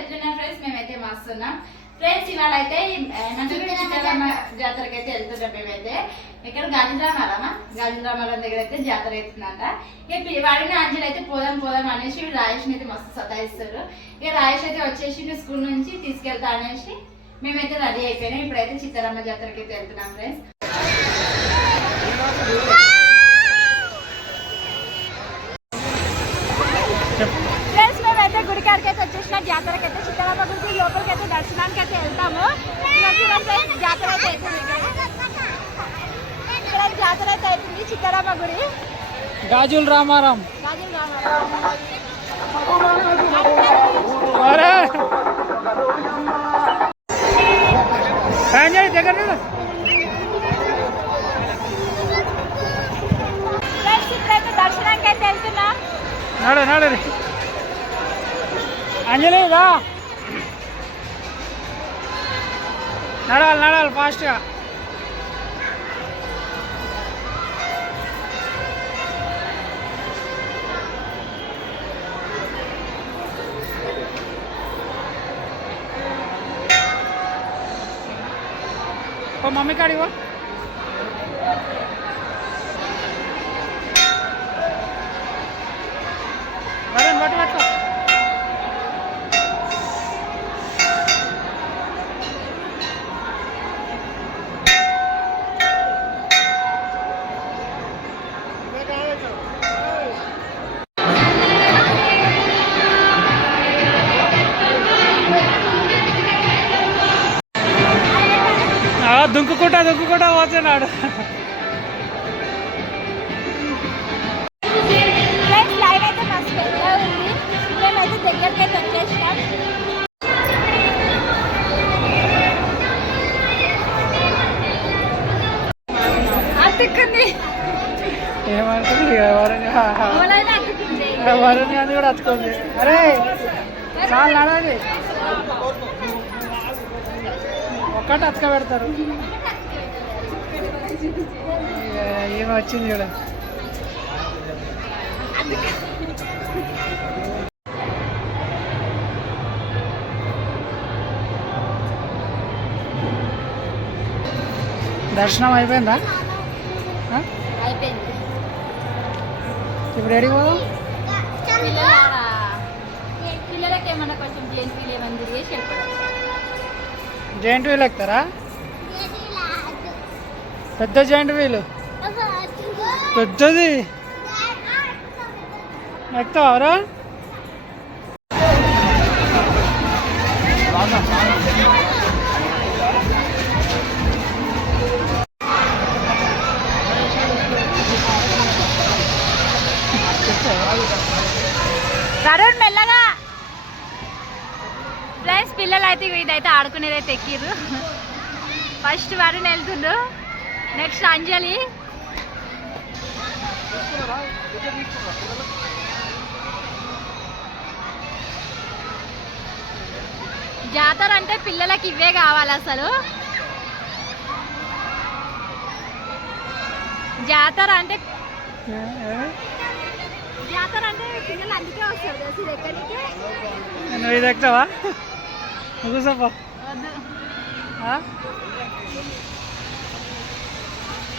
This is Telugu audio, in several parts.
ఎట్లున్నాం ఫ్రెండ్స్ మేమైతే మస్తున్నాం. ఫ్రెండ్స్ ఇవాళ అయితే జాతరకి అయితే వెళ్తున్నాం మేమైతే. ఇక్కడ గాజురామాలమా గాజురామాలం దగ్గర అయితే జాతర అవుతుందంట ఇక వాడిని అంజలి అయితే పోదాం పోదాం అనేసి రాయేష్ అయితే మస్తు సతాయిస్తారు ఇక రాయేష్ అయితే వచ్చేసి స్కూల్ నుంచి తీసుకెళ్తా అనేసి మేమైతే రెడీ అయిపోయినాం. ఇప్పుడైతే చిత్రాలమ్మ జాతరకి అయితే వెళ్తున్నాం ఫ్రెండ్స్ గుడికాడికి అయితే వచ్చేసిన జాతరకి అయితే చిత్తరామ గుడికి లోపలికి అయితే దర్శనానికి అయితే వెళ్తాము. జాతర అయితే అవుతుంది ఇక్కడ జాతర అయితే అవుతుంది చిత్తరామ గుడి. గాజుల రామారాం. గాజుల ఫ్యాన్ దగ్గర అంజలి రా నడాలి నడాలి ఫాస్ట్గా ఓ మమ్మీ కాడివా ఏమంటుంది ఇక వరుణ్ హా. ఎవరైనా అతుక్కుంది. వరుణ్ గాంధీ కూడా అతుకుంది అరే చాలా నడాలి ఒక్కటి అతక పెడతారు ఏమి వచ్చింది చూడ. దర్శనం అయిపోయిందా? ఇప్పుడు పిల్లలారా పిల్లలకి ఏమన్నా కొంచెం తిరిగేసి వీల్ ఎక్కుతారా పెద్ద జాయింట్ వీల్. పెద్దది. ఎక్కుతావరా తరుణ్ మెల్లగా. ప్లస్ పిల్లలు అయితే ఇదైతే ఆడుకునేది అయితే ఎక్కిర్రు. ఫస్ట్ వరుణ్ వెళ్తుండు. నెక్స్ట్ అంజలి. జాతర అంటే పిల్లలకి ఇవే కావాలి అసలు. జాతర అంటే జాతర అంటే పిల్లలు అందుకే వస్తారు తెలుసు ఇది ఎక్కడికి? నువ్వు ఇది ఎక్కుతావా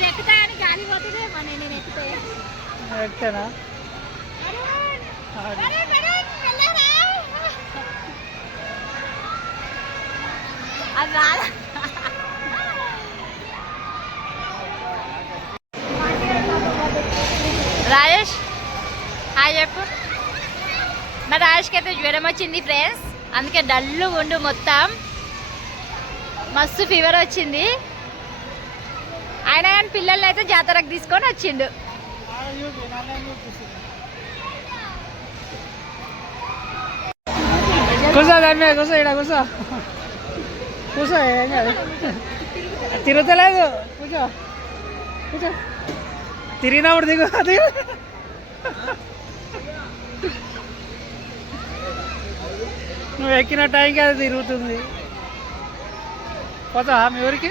గాలి పోతుంది నేను ఎక్కుతానా? అది రాదా? రాజేష్ హాయ్ చెప్పు. మా రాజేష్కి అయితే జ్వరం వచ్చింది ఫ్రెండ్స్ అందుకే డల్లు ఉండు మొత్తం. మస్తు ఫీవర్ వచ్చింది. ఆయన ఆయన పిల్లల్ని అయితే జాతరకు తీసుకొని వచ్చిండు. కూర్చో దాని కూర్చో ఇక్కడ ఏం కాదు. తిరుగుతలేదు. కూర్చో. కూర్చో. తిరిగినప్పుడు దిగు దిగు. నువ్వు ఎక్కిన టైంకి అది తిరుగుతుంది. పోతావా మీ ఊరికి?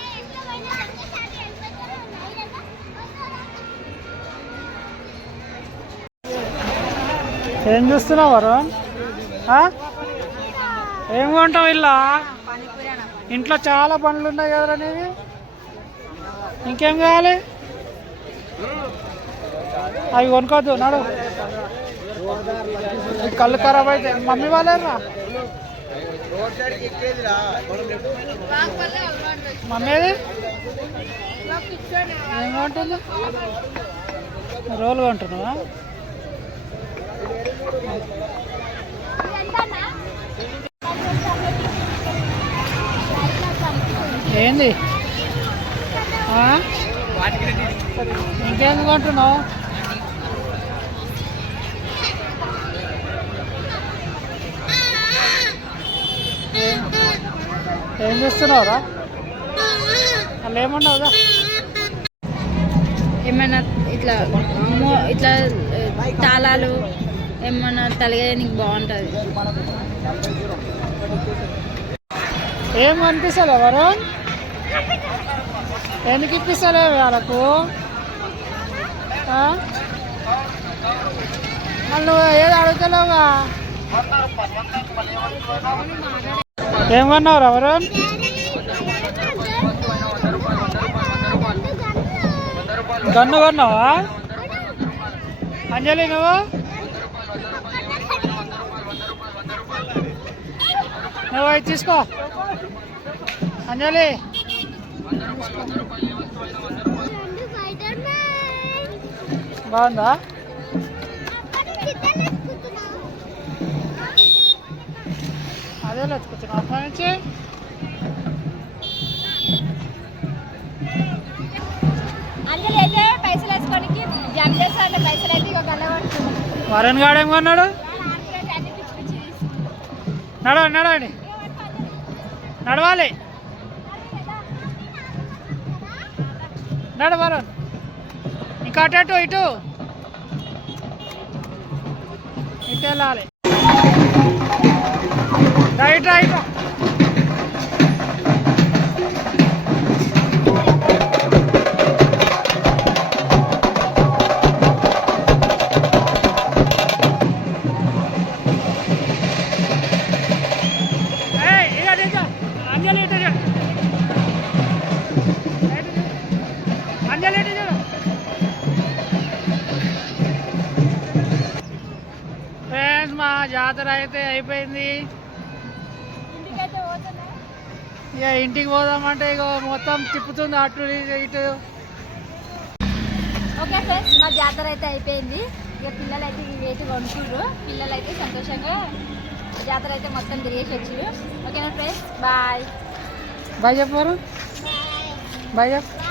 ఏం చూస్తున్నావు వరుణ్? ఆ? ఏం కొంటావు ఇలా? ఇంట్లో చాలా పనులు ఉన్నాయి కదా నీవి? ఇంకేం కావాలి? అవి కొనుక్కోద్దు నాడు. కళ్ళు ఖరాబ్ అయితే మమ్మీ వాళ్ళేరా? మమ్మీ ఏది? ఏం కొంటుంది? రోలు కొంటున్నావా? ఏంది? ఆ? ఇంకేం కొంటున్నావు? ఏం- చేస్తున్నావురా? అలా ఏమన్నావురా? ఏమైనా ఇట్లా ఇట్లా తాళాలు ఏమన్నా తలగడానికి బాగుంటుంది. ఏం అనిపిస్తలే వరుణ్? ఎందుకు ఇప్పిస్తారు వాళ్ళకు? నువ్వు ఏది అడుగుతలేవుగా? ఏం ఎవరు వరుణ్? గన్ను కొన్నావా? అంజలి నువ్వు? నువ్వు తీసుకో. అంజలి. బాగుందా? అదే లేచుకుంటున్నావు అప్పటి నుంచి. అందులో అయితే పైసలు వేసుకోనికి జమ చేస్తాను పైసలు అయితే ఇక వరుణ్ గాడు నడవండి నడవండి. నడవాలి. నడవరు ఇంకా అటు అటు ఇటు. ఇటు వెళ్ళాలి. Right right. జాతర అయితే అయిపోయింది. ఇక ఇంటికి పోదామంటే ఇక మొత్తం తిప్పుతుంది అటు ఇటు. ఓకే ఫ్రెండ్స్ మా జాతర అయితే అయిపోయింది. ఇక పిల్లలు అయితే ఇవి వేటి కొనుక్కుండ్రు పిల్లలు అయితే సంతోషంగా జాతర అయితే మొత్తం తిరిగేసి వచ్చారు ఓకేనా ఫ్రెండ్స్? బాయ్. బాయ్ చెప్పారు బాయ్ చెప్పు.